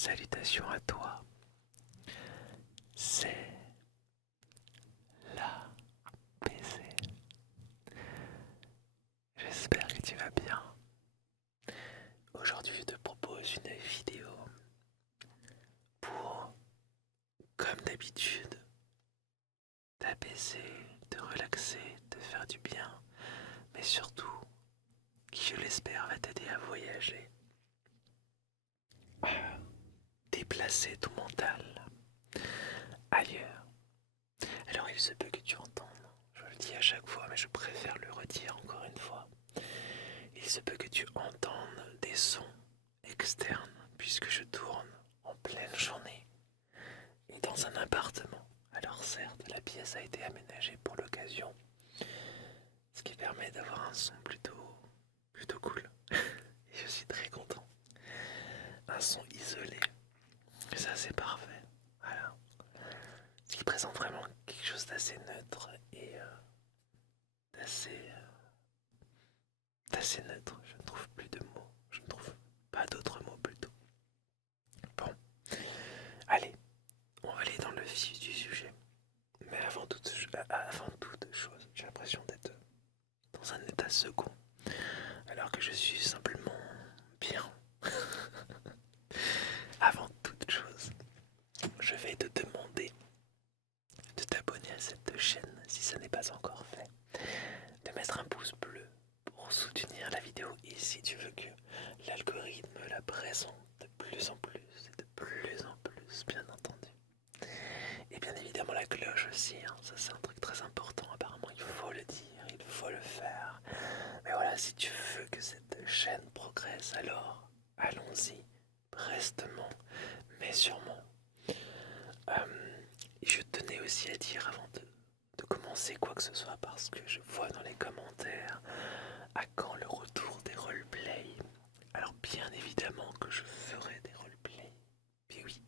Salutations à toi, c'est la PC. J'espère que tu vas bien. Aujourd'hui, je te propose une vidéo pour, comme d'habitude, t'apaiser, te relaxer, te faire du bien, mais surtout, qui je l'espère va t'aider à voyager, à déplacer ton mental ailleurs. Alors il se peut que tu entendes, je le dis à chaque fois, mais je préfère le redire encore une fois. Il se peut que tu entendes des sons externes puisque je tourne en pleine journée et dans un appartement. Alors certes, la pièce a été aménagée pour l'occasion, ce qui permet d'avoir un son plutôt cool. Et je suis très content. Un son isolé. Et ça c'est parfait. Voilà. Ce qui présente vraiment quelque chose d'assez neutre et d'assez neutre. Je ne trouve plus de mots. Je ne trouve pas d'autres mots plutôt. Bon, allez, on va aller dans le vif du sujet. Mais avant toute chose, j'ai l'impression d'être dans un état second, alors que je suis simplement bien. Avant toute chose, je vais te demander de t'abonner à cette chaîne si ça n'est pas encore fait, de mettre un pouce bleu pour soutenir la vidéo et si tu veux que l'algorithme la présente de plus en plus et de plus en plus, bien entendu. Et bien évidemment la cloche aussi, hein, ça c'est un truc très important, apparemment il faut le dire, il faut le faire. Mais voilà, si tu veux que cette chaîne progresse, alors allons-y, prestement, mais sûrement. Je tenais aussi à dire avant de commencer quoi que ce soit, parce que je vois dans les commentaires à quand le retour des roleplays. Alors bien évidemment que je ferai des roleplays. Puis oui,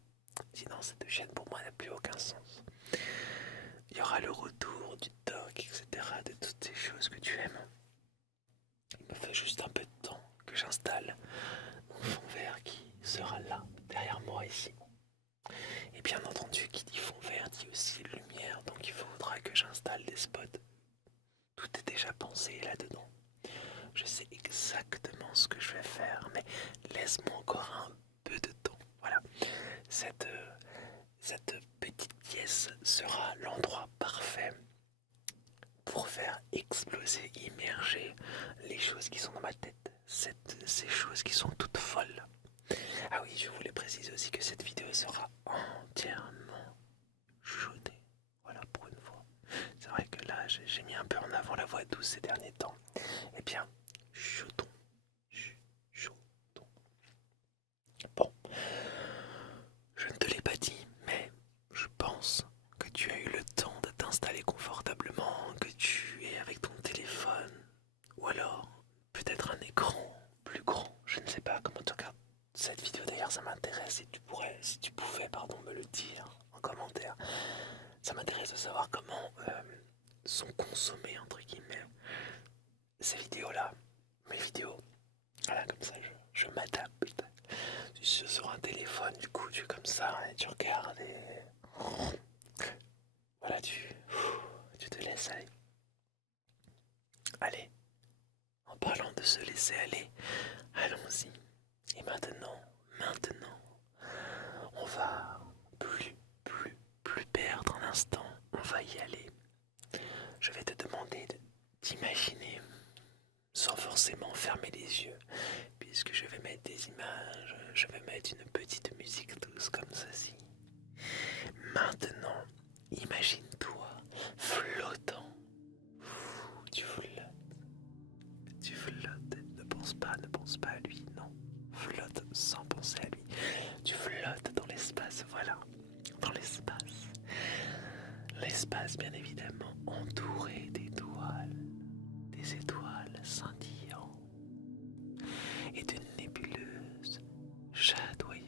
sinon cette chaîne pour moi n'a plus aucun sens. Il y aura le retour du doc, etc. de toutes ces choses que tu aimes. Il me fait juste un peu de temps que j'installe mon fond vert qui sera là, derrière moi ici. Et bien entendu, qui dit fond vert dit aussi lumière, donc il faudra que j'installe des spots. Tout est déjà pensé là-dedans. Je sais exactement ce que je vais faire, mais laisse-moi encore un peu de temps. Voilà, cette petite pièce sera l'endroit parfait pour faire exploser, immerger les choses qui sont dans ma tête, ces choses qui sont toutes folles. Ah oui, je voulais préciser aussi que cette vidéo sera entièrement chuchotée. Voilà, pour une fois. C'est vrai que là, j'ai mis un peu en avant la voix douce ces derniers temps. Eh bien, chuchotons, chuchotons. Bon, je ne te l'ai pas dit, mais je pense que tu as eu le temps de t'installer confortablement, que tu es avec ton téléphone, ou alors peut-être un écran plus grand. Je ne sais pas comment tu regardes cette vidéo. D'ailleurs, ça m'intéresse si tu pouvais, pardon, me le dire en commentaire. Ça m'intéresse de savoir comment sont consommées entre guillemets ces vidéos-là, mes vidéos. Voilà, comme ça, je m'adapte. Sur un téléphone, du coup, tu es comme ça et tu regardes et voilà, tu te laisses aller. Allez, en parlant de se laisser aller, allons-y. Et maintenant, on va plus perdre un instant. On va y aller. Je vais te demander d'imaginer, sans forcément fermer les yeux, puisque je vais mettre des images, je vais mettre une petite musique douce comme ceci. Maintenant, imagine-toi flottant. Tu flottes, ne pense pas à lui, non. Flotte sans penser à lui. Tu flottes dans l'espace, voilà, dans l'espace. L'espace, bien évidemment, entouré d'étoiles, des étoiles scintillantes et de nébuleuses chatoyantes.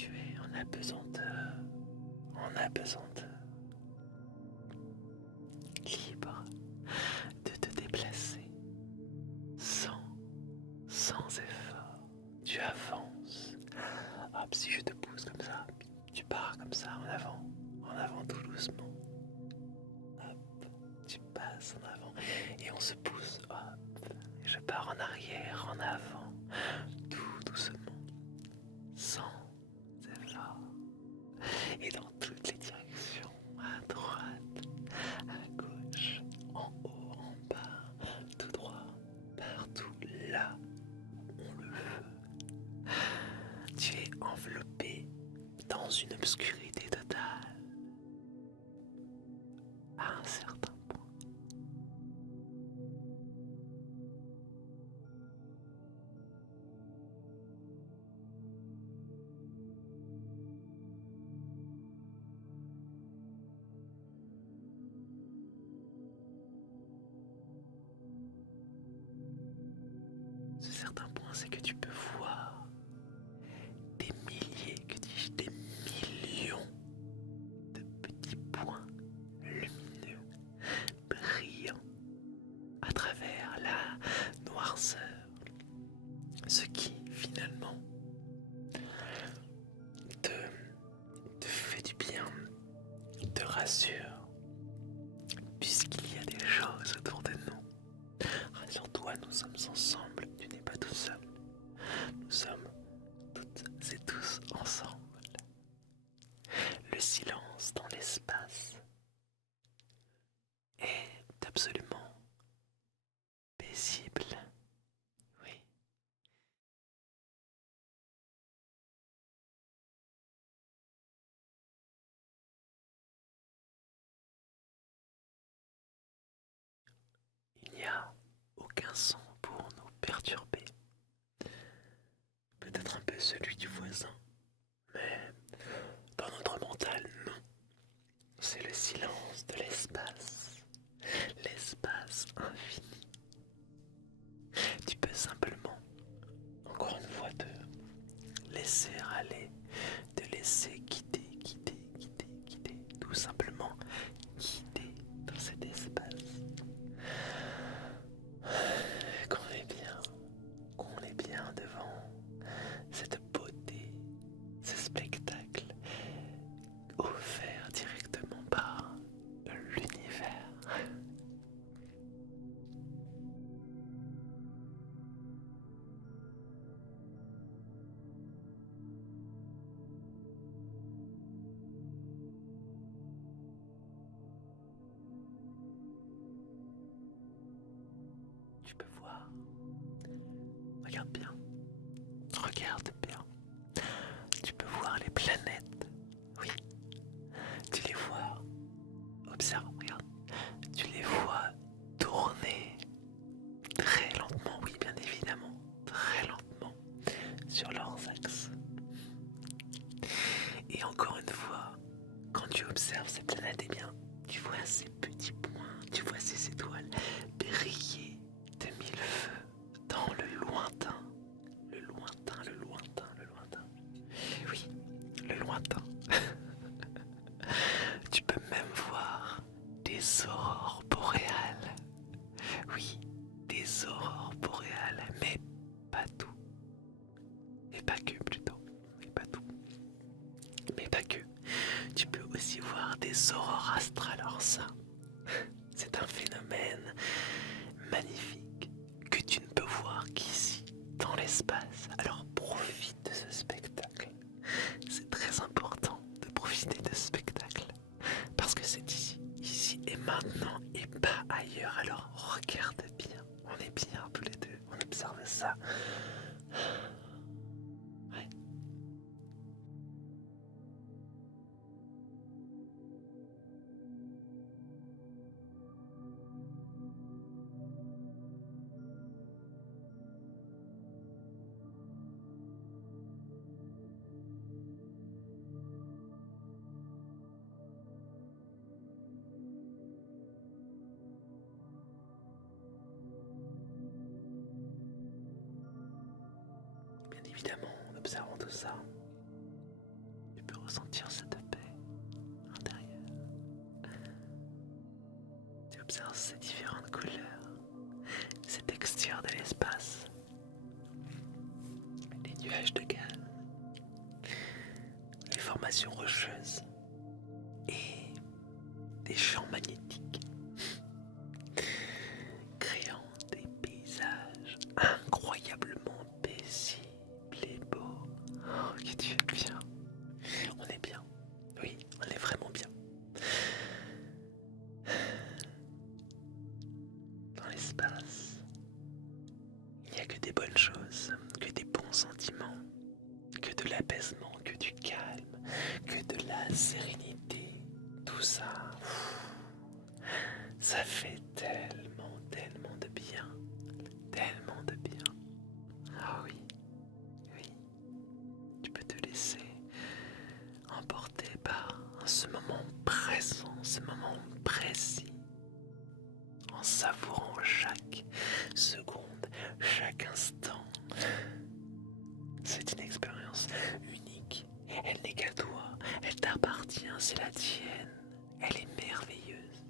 On a besoin on a besoin libre de te déplacer sans effort. Tu avances. Hop, si je te pousse comme ça, tu pars comme ça en avant tout doucement. Hop, tu passes en avant et on se pousse. Hop, je pars en arrière, en avant, tout doucement, sans effort. Et dans toutes les directions, à droite, à gauche, en haut, en bas, tout droit, partout là où on le veut. Tu es enveloppé dans une obscurité totale à un certain point. Ce certain point, c'est que tu peux voir des milliers, que dis-je, des millions de petits points lumineux, brillants à travers la noirceur. Ce qui, finalement, te, te fait du bien, te rassure, puisqu'il y a des choses autour de nous. Rassure-toi, nous sommes ensemble, tu n'es pas tout seul. Nous sommes toutes et tous ensemble. Le silence dans l'espace est absolument paisible. Oui. Il n'y a aucun son pour nous perturber. Peut-être un peu celui du voisin, mais dans notre mental, non. C'est le silence de l'espace, l'espace infini. Tu peux simplement, encore une fois, te laisser aller, te laisser guider, tout simplement guider dans cet espace. Qu'on est bien devant cette beauté, ce spectacle offert directement par l'univers. Tu peux voir. Regarde bien. Regarde bien. Tu peux voir les planètes. Oui. Tu les vois. Observe, regarde. Tu les vois tourner très lentement. Oui, bien évidemment. Très lentement. Sur leurs axes. Et encore une fois, quand tu observes ces planètes, eh bien, tu vois ces petits points, tu vois ces étoiles briller de mille feux dans le lointain. Le lointain, le lointain, le lointain. Oui, le lointain. Tu peux même voir des aurores boréales. Oui, des aurores boréales, mais pas tout. Et pas que plutôt. Et pas tout. Mais pas que. Tu peux aussi voir des aurores astrales. Alors ça, c'est un phénomène magnifique que tu ne peux voir qu'ici, dans l'espace. Alors profite de ce spectacle. C'est très important de profiter de ce spectacle. Parce que c'est ici et maintenant et pas ailleurs. Alors regarde bien. On est bien tous les deux. On observe ça. Ouais. Bien évidemment, en observant tout ça, ressentir cette paix intérieure. Tu observes ces différentes couleurs, ces textures de l'espace, les nuages de gaz, les formations rocheuses et des champs magnétiques, créant des paysages incroyablement paisibles et beaux. Oh, que tu es bien. On est bien. Oui, on est vraiment bien. Dans l'espace, il n'y a que des bonnes choses, que des bons sentiments, que de l'apaisement, que du calme, que de la sérénité. Tout ça, ça fait tellement, tellement de bien. Tellement de bien. Ah oui, oui. Tu peux te laisser emporter par ce moment présent, ce moment précis, en savourant chaque seconde, chaque instant. C'est une expérience unique. Elle n'est qu'à toi. Elle t'appartient. C'est la tienne. Elle est merveilleuse.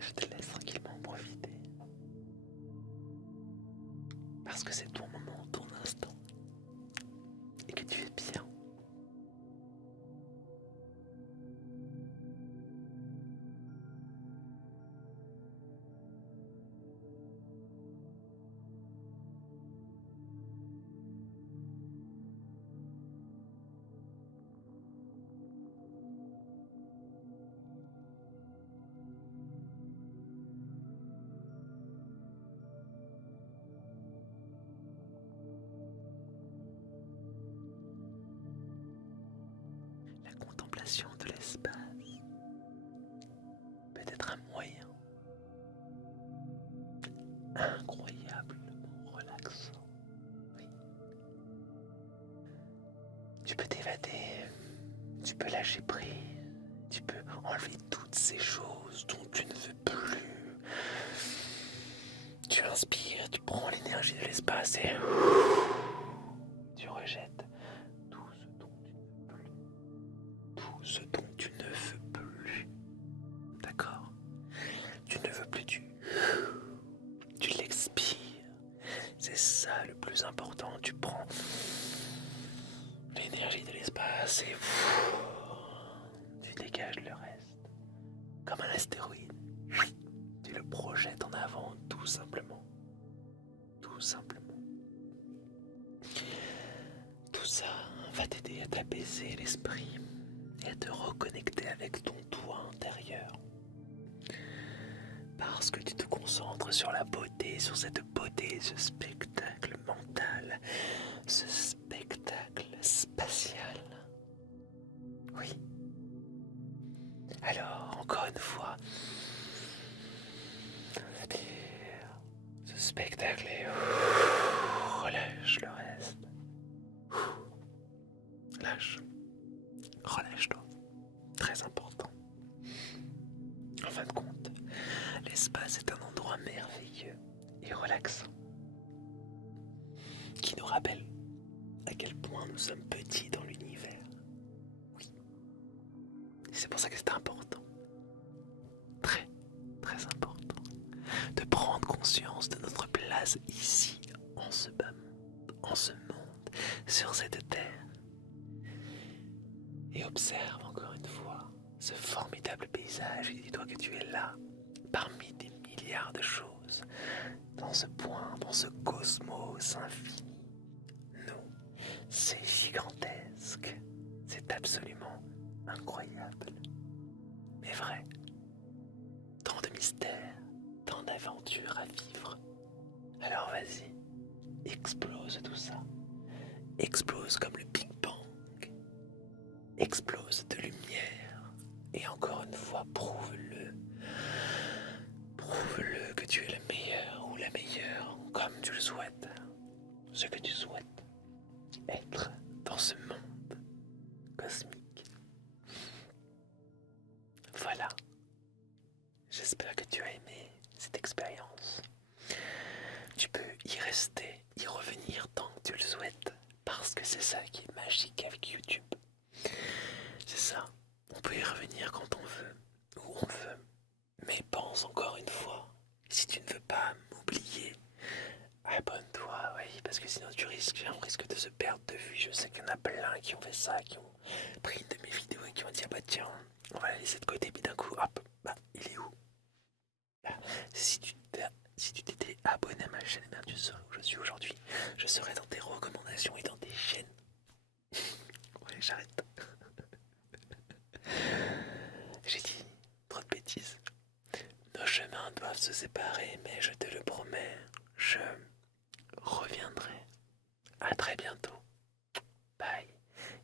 Je te laisse tranquillement profiter. Parce que c'est ton moment, ton instant. Et que tu es bien. La contemplation de l'espace peut être un moyen incroyablement relaxant. Oui. Tu peux t'évader, tu peux lâcher prise, tu peux enlever toutes ces choses dont tu ne veux plus. Tu inspires, tu prends l'énergie de l'espace et tu rejettes tout ce dont tu ne veux plus. Tout ce dont tu ne veux plus. D'accord? Tu ne veux plus tu l'expires. C'est ça le plus important. Tu prends l'énergie de l'espace et tu dégages le reste. Comme un astéroïde. Tu le projettes en avant tout simplement. Tout simplement. Tout ça va t'aider à t'apaiser l'esprit et à te reconnecter avec ton toi intérieur. Parce que tu te concentres sur la beauté, sur cette beauté, ce spectacle mental, ce spectacle spatial. Oui. Alors, encore une fois, ce spectacle et relâche le reste. Lâche. Relâche-toi. Très important. En fin de compte, l'espace est un endroit merveilleux et relaxant qui nous rappelle à quel point nous sommes petits dans l'univers. Oui. Et c'est pour ça que c'est important. Très, très important. De prendre conscience de notre place ici, en ce bas monde, en ce monde, sur cette terre. Et observe encore une fois ce formidable paysage et dis-toi que tu es là, parmi des milliards de choses, dans ce point, dans ce cosmos infini. Nous, c'est gigantesque, c'est absolument incroyable, mais vrai. Tant de mystères, tant d'aventures à vivre. Alors vas-y, explose tout ça. Explose comme le Big Bang. Explose de lumière. Et encore une fois, prouve-le. Prouve-le que tu es le meilleur ou la meilleure, comme tu le souhaites. Ce que tu souhaites être dans ce monde cosmique. Voilà. J'espère que tu as aimé cette expérience. Tu peux y rester y revenir tant que tu le souhaites. Parce que c'est ça qui est magique avec YouTube. C'est ça. On peut y revenir quand on veut, où on veut. Mais pense encore une fois, si tu ne veux pas m'oublier, abonne-toi, oui, parce que sinon on risque de se perdre de vue. Je sais qu'il y en a plein qui ont fait ça, qui ont pris une de mes vidéos et qui ont dit ah bah tiens, on va la laisser de côté, puis d'un coup, hop, bah il est où? Bah, si tu t'étais abonné à ma chaîne, eh bien tu serais où je suis aujourd'hui. Je serais dans tes recommandations et dans tes chaînes. Ouais, j'arrête. J'ai dit trop de bêtises. Nos chemins doivent se séparer, mais je te le promets, je reviendrai. À très bientôt. Bye.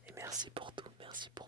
Et merci pour tout, merci pour